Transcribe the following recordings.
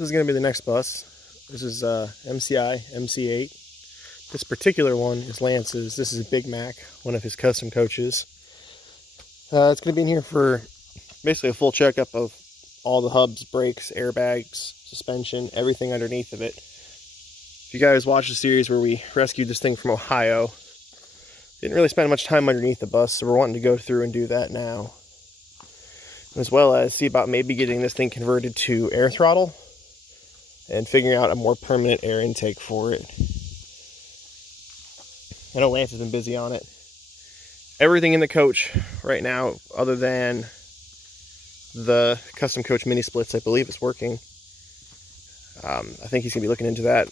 This is going to be the next bus. This is MCI MC8. This particular one is Lance's. This is a Big Mac, one of his custom coaches. It's going to be in here for basically a full checkup of all the hubs, brakes, airbags, suspension, everything underneath of it. If you guys watched the series where we rescued this thing from Ohio, didn't really spend much time underneath the bus, so we're wanting to go through and do that now. As well as see about maybe getting this thing converted to air throttle and figuring out a more permanent air intake for it. I know Lance has been busy on it. Everything in the coach right now, other than the custom coach mini splits, I believe is working. I think he's going to be looking into that.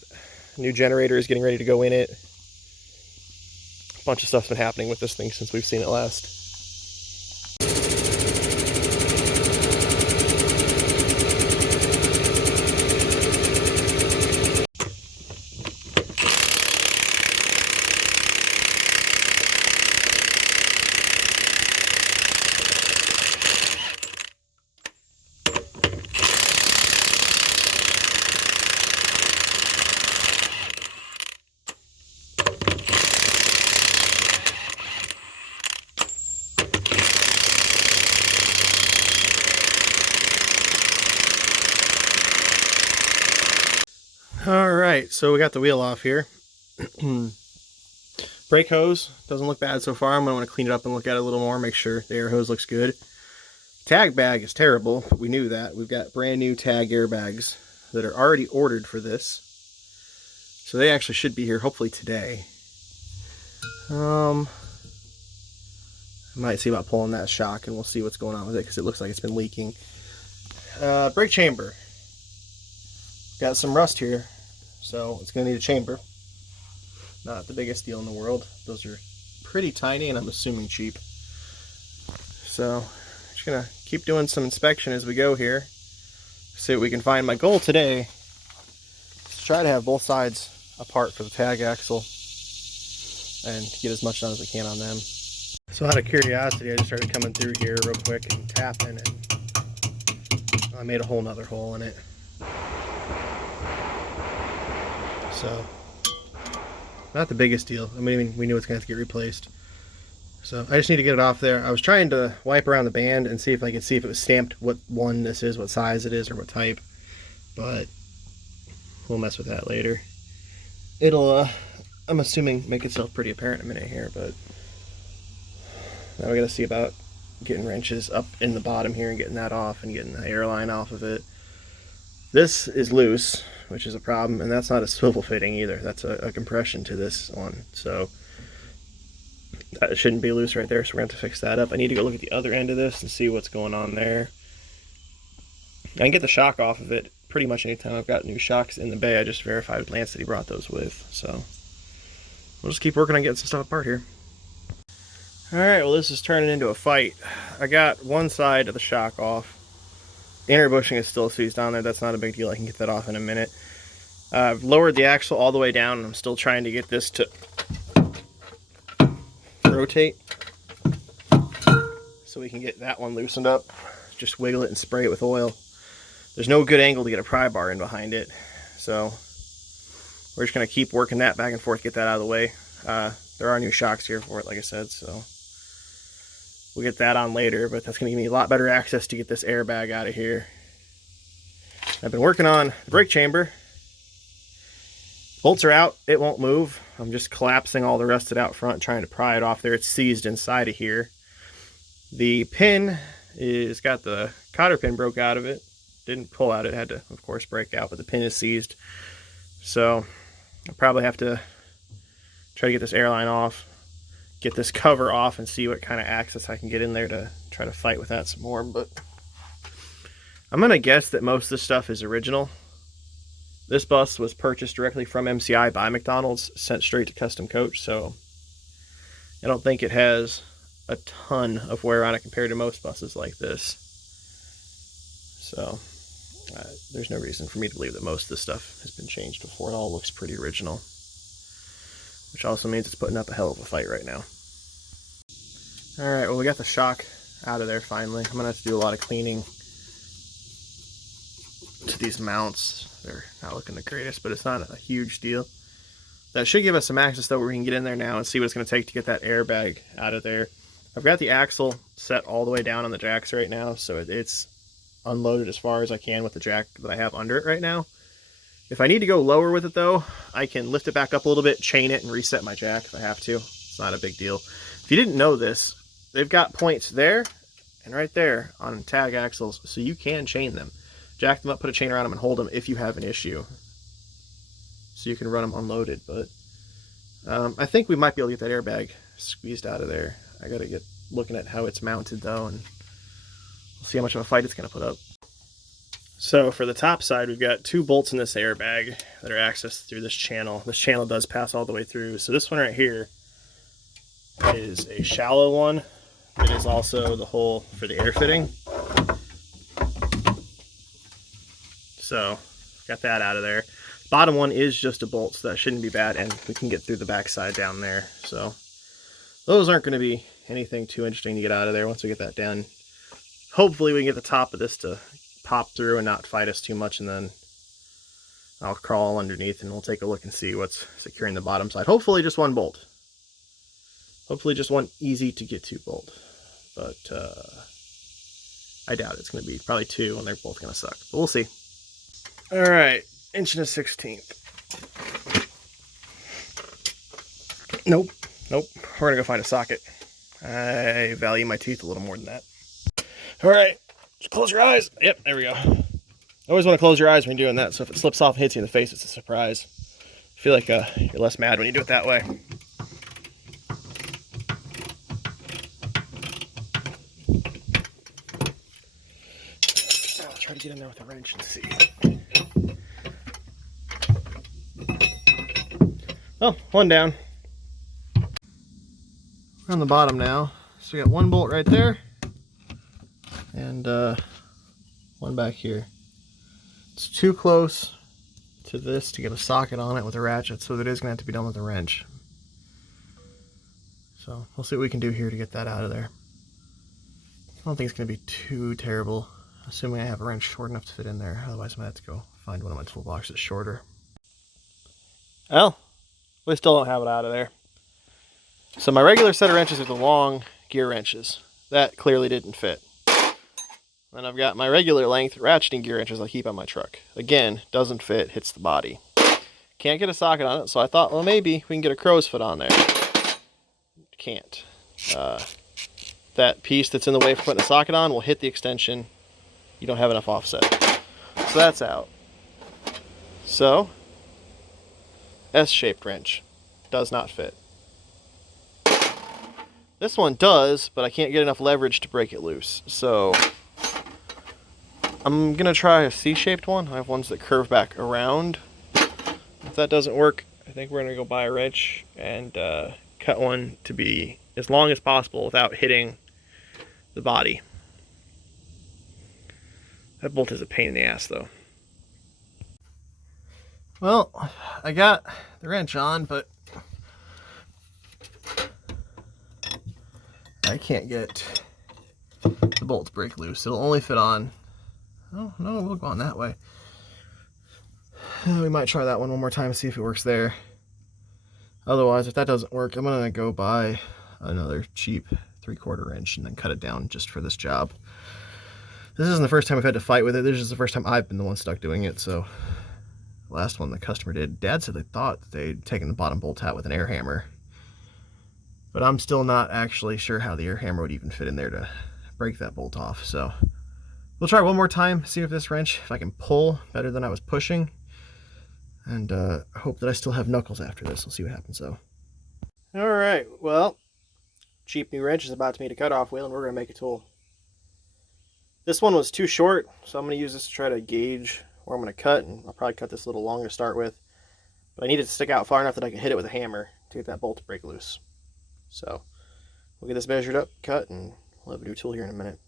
New generator is getting ready to go in it. A bunch of stuff's been happening with this thing since we've seen it last. Alright, so we got the wheel off here. Brake hose doesn't look bad so far. I'm going to want to clean it up and look at it a little more, make sure the air hose looks good. Tag bag is terrible, but we knew that. We've got brand new tag airbags that are already ordered for this. So they actually should be here hopefully today. I might see about pulling that shock and we'll see what's going on with it because it looks like it's been leaking. Brake chamber. Got some rust here, so it's going to need a chamber. Not the biggest deal in the world. Those are pretty tiny and I'm assuming cheap. So, just going to keep doing some inspection as we go here. See what we can find. My goal today is to try to have both sides apart for the tag axle and get as much done as we can on them. So out of curiosity, I just started coming through here real quick and tapping, and I made a whole nother hole in it. So, not the biggest deal. I mean, we knew it's going to have to get replaced. So, I just need to get it off there. I was trying to wipe around the band and see if I could see if it was stamped what one this is, what size it is, or what type. But, we'll mess with that later. It'll, I'm assuming, make itself pretty apparent in a minute here, but now we got to see about getting wrenches up in the bottom here and getting that off and getting the airline off of it. This is loose, which is a problem, and that's not a swivel fitting either. That's a compression to this one, so that shouldn't be loose right there, so we're going to have to fix that up. I need to go look at the other end of this and see what's going on there. I can get the shock off of it pretty much anytime I've got new shocks in the bay. I just verified with Lance that he brought those with, so we'll just keep working on getting some stuff apart here. Alright, well this is turning into a fight. I got one side of the shock off. The inner bushing is still seized on there. That's not a big deal. I can get that off in a minute. I've lowered the axle all the way down, and I'm still trying to get this to rotate so we can get that one loosened up. Just wiggle it and spray it with oil. There's no good angle to get a pry bar in behind it, so we're just going to keep working that back and forth, get that out of the way. There are new shocks here for it, like I said, so we'll get that on later, but that's going to give me a lot better access to get this airbag out of here. I've been working on the brake chamber. Bolts are out. It won't move. I'm just collapsing all the rusted out front, trying to pry it off there. It's seized inside of here. The pin is got the cotter pin broke out of it. Didn't pull out. It had to, of course, break out, but the pin is seized. So I'll probably have to try to get this airline off, get this cover off, and see what kind of access I can get in there to try to fight with that some more. But I'm going to guess that most of this stuff is original. This bus was purchased directly from MCI by McDonald's, sent straight to custom coach, so I don't think it has a ton of wear on it compared to most buses like this. So there's no reason for me to believe that most of this stuff has been changed before. It all looks pretty original, which also means it's putting up a hell of a fight right now. Alright, well we got the shock out of there finally. I'm going to have to do a lot of cleaning to these mounts. They're not looking the greatest, but it's not a huge deal. That should give us some access though, where we can get in there now and see what it's going to take to get that airbag out of there. I've got the axle set all the way down on the jacks right now, so it's unloaded as far as I can with the jack that I have under it right now. If I need to go lower with it though, I can lift it back up a little bit, chain it, and reset my jack if I have to. It's not a big deal. If you didn't know this, they've got points there and right there on tag axles, so you can chain them. Jack them up, put a chain around them, and hold them if you have an issue. So you can run them unloaded, but I think we might be able to get that airbag squeezed out of there. I gotta get looking at how it's mounted though, and we'll see how much of a fight it's gonna put up. So for the top side, we've got 2 bolts in this airbag that are accessed through this channel. This channel does pass all the way through. So this one right here is a shallow one. It is also the hole for the air fitting. So got that out of there. Bottom one is just a bolt, so that shouldn't be bad, and we can get through the backside down there. So those aren't going to be anything too interesting to get out of there once we get that done. Hopefully we can get the top of this to pop through and not fight us too much, and then I'll crawl underneath and we'll take a look and see what's securing the bottom side. Hopefully just one bolt. Hopefully just one easy to get to bolt. But I doubt it's going to be probably 2, and they're both going to suck. But we'll see. All right. 1/16. Nope. We're gonna go find a socket. I value my teeth a little more than that. All right, just close your eyes. Yep, there we go. Always want to close your eyes when you're doing that, so if it slips off and hits you in the face, it's a surprise. I feel like you're less mad when you do it that way. I'll try to get in there with a wrench and see. Oh, one down. We're on the bottom now. So we got 1 bolt right there and 1 back here. It's too close to this to get a socket on it with a ratchet, so it is going to have to be done with a wrench. So we'll see what we can do here to get that out of there. I don't think it's going to be too terrible, assuming I have a wrench short enough to fit in there. Otherwise I'm going to have to go find one of my toolboxes that's shorter. Well, we still don't have it out of there. So my regular set of wrenches are the long gear wrenches. That clearly didn't fit. Then I've got my regular length ratcheting gear wrenches I keep on my truck. Again, doesn't fit, hits the body. Can't get a socket on it, so I thought, well, maybe we can get a crow's foot on there. Can't. That piece that's in the way for putting a socket on will hit the extension. You don't have enough offset. So that's out. So S-shaped wrench does not fit. This one does, but I can't get enough leverage to break it loose. So I'm gonna try a C-shaped one. I have ones that curve back around. If that doesn't work, I think we're gonna go buy a wrench and cut one to be as long as possible without hitting the body. That bolt is a pain in the ass though. Well, I got the wrench on, but I can't get the bolt to break loose. It'll only fit on. Oh, no, we'll go on that way. We might try that one more time and see if it works there. Otherwise, if that doesn't work, I'm going to go buy another cheap 3/4 wrench and then cut it down just for this job. This isn't the first time I've had to fight with it. This is the first time I've been the one stuck doing it, so last one the customer did. Dad said they thought that they'd taken the bottom bolt out with an air hammer. But I'm still not actually sure how the air hammer would even fit in there to break that bolt off. So we'll try one more time, see if this wrench, if I can pull better than I was pushing. And hope that I still have knuckles after this. We'll see what happens though. Alright, well, cheap new wrench is about to meet a cutoff wheel and we're going to make a tool. This one was too short, so I'm going to use this to try to gauge where I'm going to cut, and I'll probably cut this a little longer to start with. But I need it to stick out far enough that I can hit it with a hammer to get that bolt to break loose. So we'll get this measured up, cut, and we'll have a new tool here in a minute.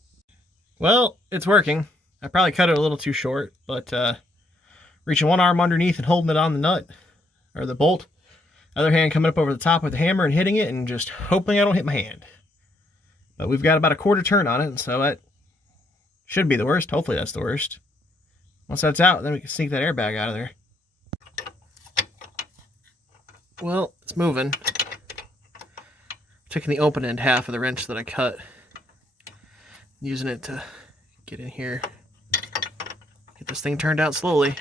Well, it's working. I probably cut it a little too short, but reaching one arm underneath and holding it on the nut, or the bolt. Other hand coming up over the top with the hammer and hitting it, and just hoping I don't hit my hand. But we've got about a 1/4 turn on it, so that should be the worst. Hopefully that's the worst. Once that's out, then we can sneak that airbag out of there. Well, it's moving. Taking the open end half of the wrench that I cut, using it to get in here, get this thing turned out slowly.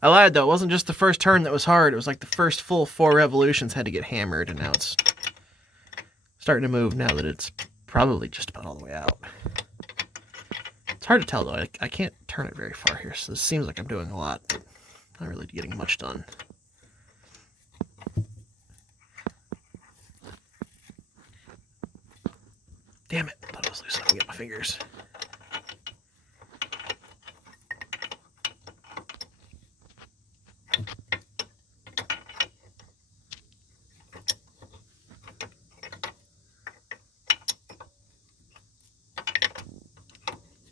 I lied though, it wasn't just the first turn that was hard, it was like the first full 4 revolutions had to get hammered, and now it's starting to move now that it's probably just about all the way out. It's hard to tell though, I can't turn it very far here, so this seems like I'm doing a lot, but not really getting much done. Damn it, I thought it was loose. I can get my fingers.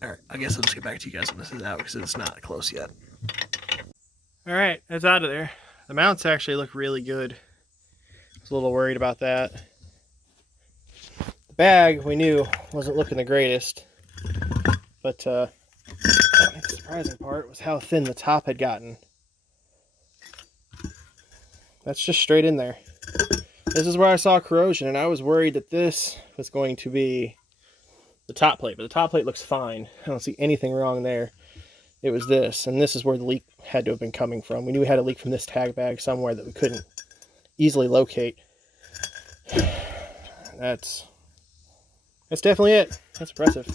Alright, I guess I'll just get back to you guys when this is out because it's not close yet. Alright, it's out of there. The mounts actually look really good. I was a little worried about that. Bag we knew wasn't looking the greatest, but the surprising part was how thin the top had gotten. That's just straight in there. This is where I saw corrosion, and I was worried that this was going to be the top plate, but the top plate looks fine. I don't see anything wrong there. It was this, and this is where the leak had to have been coming from. We knew we had a leak from this tag bag somewhere that we couldn't easily locate. That's definitely it. That's impressive.